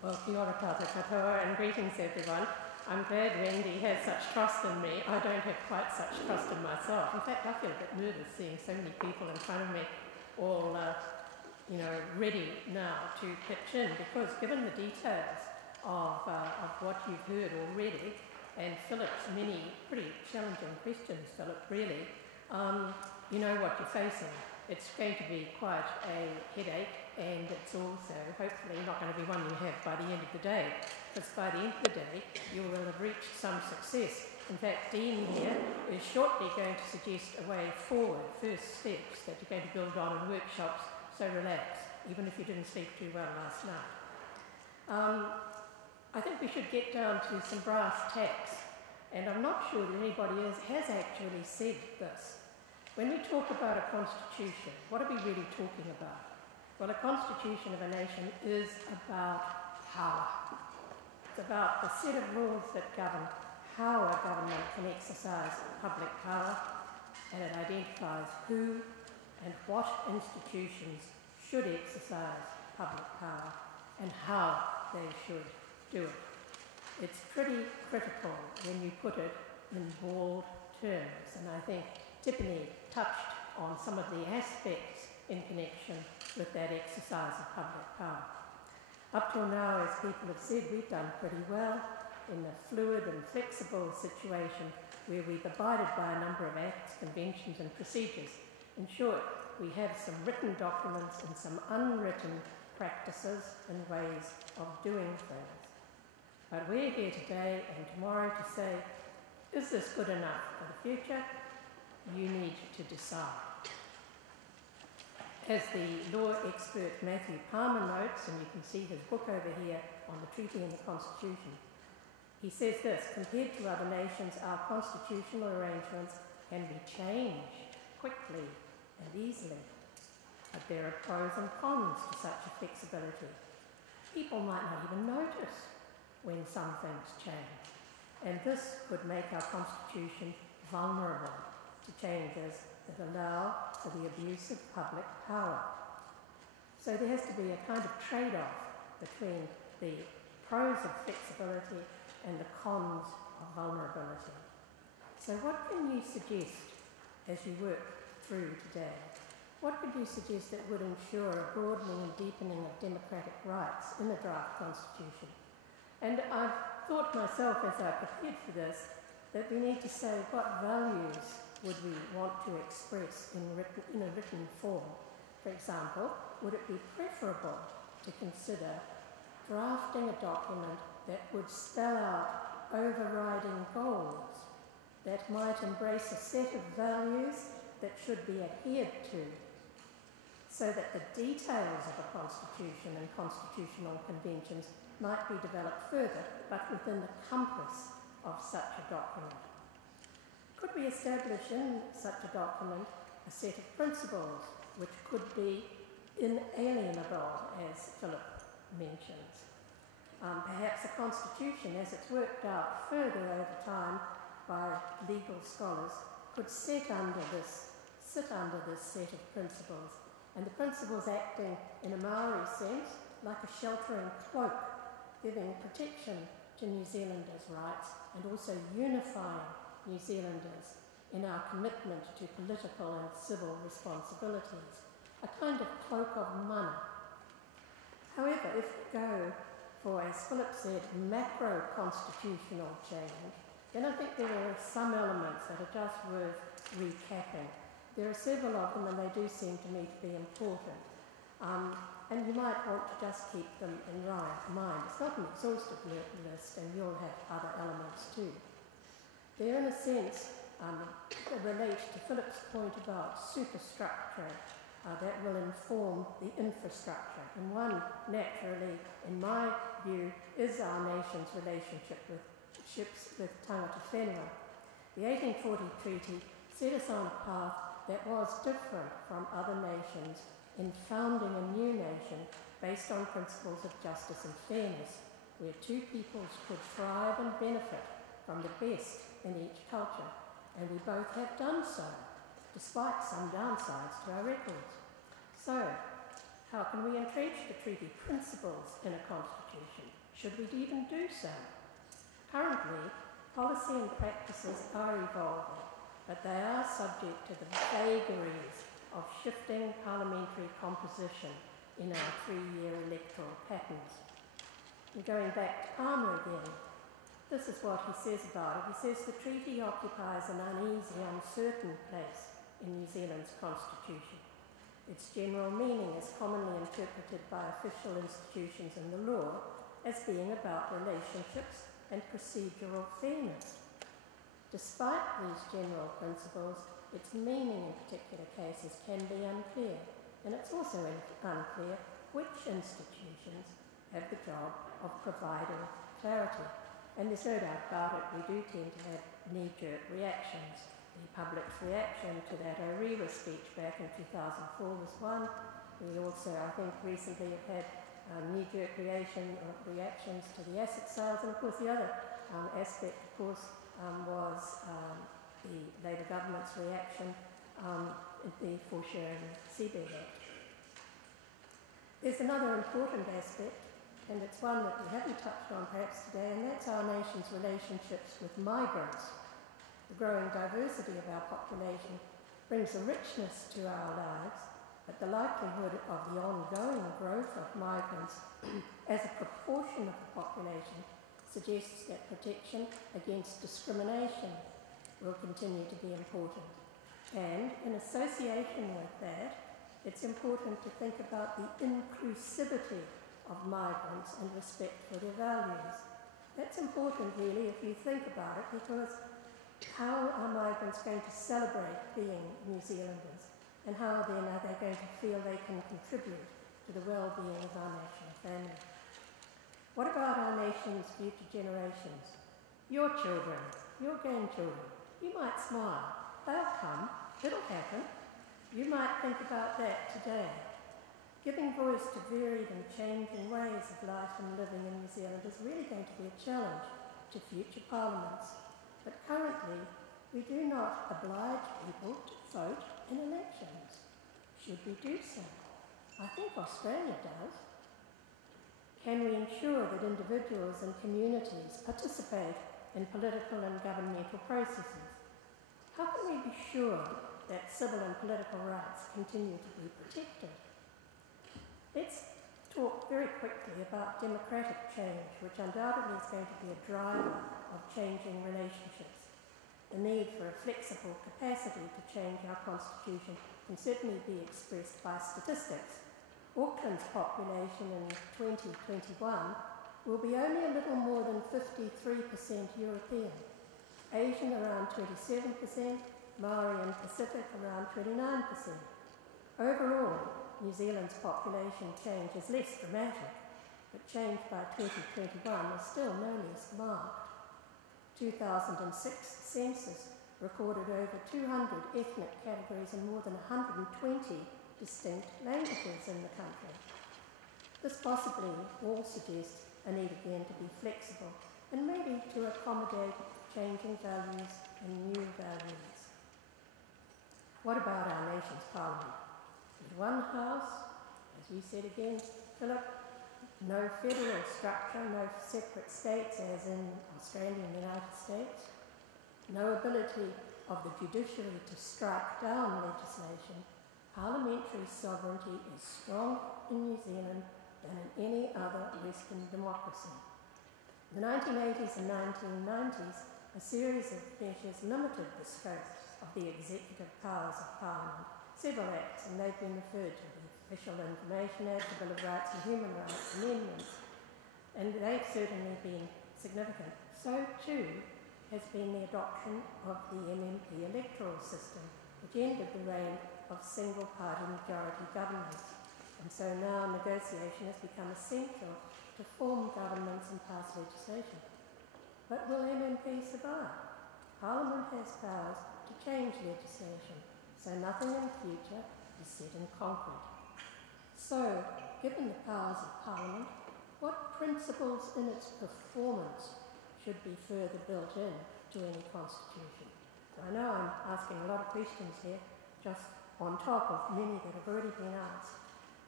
Well, kia ora tātou katoa and greetings everyone. I'm glad Wendy has such trust in me. I don't have quite such trust in myself. In fact, I feel a bit nervous seeing so many people in front of me all, ready now to pitch in, because given the details of what you've heard already and Philip's many pretty challenging questions, Philip, really, you know what you're facing. It's going to be quite a headache, and it's also hopefully not going to be one you have by the end of the day, because by the end of the day you will have reached some success. In fact, Dean here is shortly going to suggest a way forward, first steps that you're going to build on in workshops, so relax, even if you didn't sleep too well last night. I think we should get down to some brass tacks, and I'm not sure that anybody has actually said this. When we talk about a constitution, what are we really talking about? Well, a constitution of a nation is about power. It's about the set of rules that govern how a government can exercise public power, and it identifies who and what institutions should exercise public power and how they should do it. It's pretty critical when you put it in broad terms, and I think Tiffany touched on some of the aspects in connection with that exercise of public power. Up till now, as people have said, we've done pretty well in a fluid and flexible situation where we've abided by a number of acts, conventions and procedures. In short, we have some written documents and some unwritten practices and ways of doing things. But we're here today and tomorrow to say, is this good enough for the future? You need to decide. As the law expert Matthew Palmer notes, and you can see his book over here on the Treaty and the Constitution, he says this: compared to other nations, our constitutional arrangements can be changed quickly and easily. But there are pros and cons to such a flexibility. People might not even notice when some things change, and this could make our constitution vulnerable to changes that allow for the abuse of public power. So there has to be a kind of trade-off between the pros of flexibility and the cons of vulnerability. So what can you suggest as you work through today? What could you suggest that would ensure a broadening and deepening of democratic rights in the draft constitution? And I've thought myself as I prepared for this that we need to say what values would we want to express in a written form. For example, would it be preferable to consider drafting a document that would spell out overriding goals, that might embrace a set of values that should be adhered to, so that the details of a constitution and constitutional conventions might be developed further, but within the compass of such a document? Could we establish in such a document a set of principles which could be inalienable, as Philip mentions? Perhaps a constitution, as it's worked out further over time by legal scholars, could sit under this set of principles, and the principles acting in a Maori sense like a sheltering cloak, giving protection to New Zealanders' rights and also unifying New Zealanders in our commitment to political and civil responsibilities, a kind of cloak of mana. However, if we go for, as Philip said, macro-constitutional change, then I think there are some elements that are just worth recapping. There are several of them, and they do seem to me to be important. And you might want to just keep them in mind. It's not an exhaustive list, and you'll have other elements too. They, in a sense, relate to Philip's point about superstructure that will inform the infrastructure. And one, naturally, in my view, is our nation's relationship with tangata whenua. The 1840 treaty set us on a path that was different from other nations in founding a new nation based on principles of justice and fairness, where two peoples could thrive and benefit from the best in each culture, and we both have done so, despite some downsides to our records. So, How can we entrench the treaty principles in a constitution? Should we even do so? Currently, policy and practices are evolving, but they are subject to the vagaries of shifting parliamentary composition in our 3-year electoral patterns. And going back to Palmer again, this is what he says about it. He says the treaty occupies an uneasy, uncertain place in New Zealand's constitution. Its general meaning is commonly interpreted by official institutions in the law as being about relationships and procedural fairness. Despite these general principles, its meaning in particular cases can be unclear, and it's also unclear which institutions have the job of providing clarity. And there's no doubt about it, we do tend to have knee-jerk reactions. The public's reaction to that Orewa speech back in 2004 was one. We also, I think, recently have had knee-jerk reactions to the asset sales, and of course the other aspect, of course, was the Labour government's reaction for sharing the Seabed Act. There's another important aspect, and it's one that we haven't touched on perhaps today, and that's our nation's relationships with migrants. The growing diversity of our population brings a richness to our lives, but the likelihood of the ongoing growth of migrants as a proportion of the population suggests that protection against discrimination will continue to be important. And in association with that, it's important to think about the inclusivity of migrants and respect for their values. That's important really if you think about it, because how are migrants going to celebrate being New Zealanders, and how then are they going to feel they can contribute to the well-being of our national family? What about our nation's future generations? Your children, your grandchildren. You might smile. They'll come. It'll happen. You might think about that today. Giving voice to varied and changing ways of life and living in New Zealand is really going to be a challenge to future parliaments. But currently, we do not oblige people to vote in elections. Should we do so? I think Australia does. Can we ensure that individuals and communities participate in political and governmental processes? How can we be sure that civil and political rights continue to be protected? Let's talk very quickly about democratic change, which undoubtedly is going to be a driver of changing relationships. The need for a flexible capacity to change our constitution can certainly be expressed by statistics. Auckland's population in 2021 will be only a little more than 53% European, Asian around 27%, Maori and Pacific around 29%. Overall, New Zealand's population change is less dramatic, but change by 2021 is still no less marked. 2006 census recorded over 200 ethnic categories and more than 120 distinct languages in the country. This possibly all suggests a need again to be flexible and maybe to accommodate changing values and new values. What about our nation's parliament? With one house, as you said again, Philip, no federal structure, no separate states as in Australia and the United States, no ability of the judiciary to strike down legislation. Parliamentary sovereignty is stronger in New Zealand than in any other Western democracy. In the 1980s and 1990s, a series of measures limited the scope of the executive powers of Parliament. Several acts, and they've been referred to, the Official Information Act, the Bill of Rights and Human Rights Amendments, and they've certainly been significant. So too has been the adoption of the MMP electoral system, which ended the reign of single-party majority governments. And so now negotiation has become essential to form governments and pass legislation. But will MMP survive? Parliament has powers to change legislation, so nothing in the future is set in concrete. So, given the powers of Parliament, what principles in its performance should be further built in to any constitution? So I know I'm asking a lot of questions here, just on top of many that have already been asked.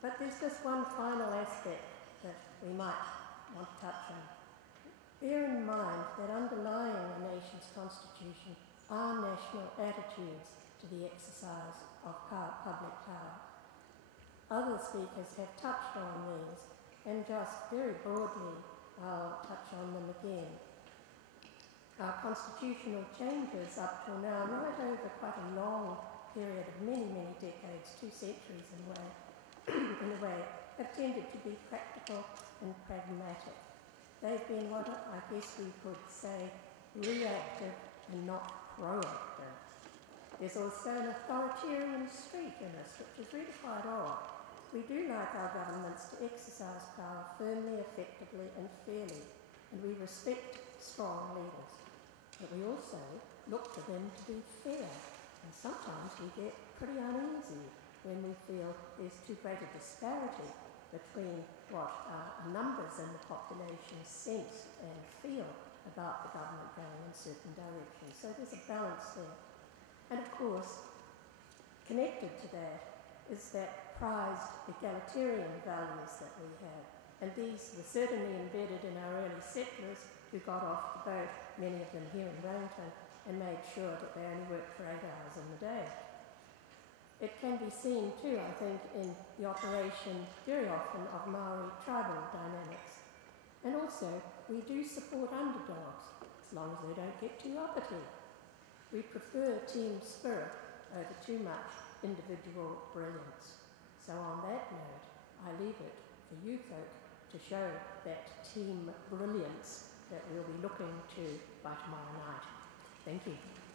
But there's just one final aspect that we might want to touch on. Bear in mind that underlying a nation's constitution are national attitudes to the exercise of public power. Other speakers have touched on these, and just very broadly, I'll touch on them again. Our constitutional changes up till now, right over quite a long period of many, many decades, 2 centuries in a way, have tended to be practical and pragmatic. They've been what I guess we could say reactive and not proactive. There's also an authoritarian streak in this, which is really quite odd. We do like our governments to exercise power firmly, effectively and fairly, and we respect strong leaders. But we also look to them to be fair, and sometimes we get pretty uneasy when we feel there's too great a disparity between what numbers in the population sense and feel about the government going in certain directions. So there's a balance there. And of course, connected to that is that prized egalitarian values that we have. And these were certainly embedded in our early settlers who got off the boat, many of them here in Wellington, and made sure that they only worked for 8 hours in the day. It can be seen too, I think, in the operation very often of Maori tribal dynamics. And also, we do support underdogs, as long as they don't get too uppity. We prefer team spirit over too much individual brilliance. So on that note, I leave it for you folk to show that team brilliance that we'll be looking to by tomorrow night. Thank you.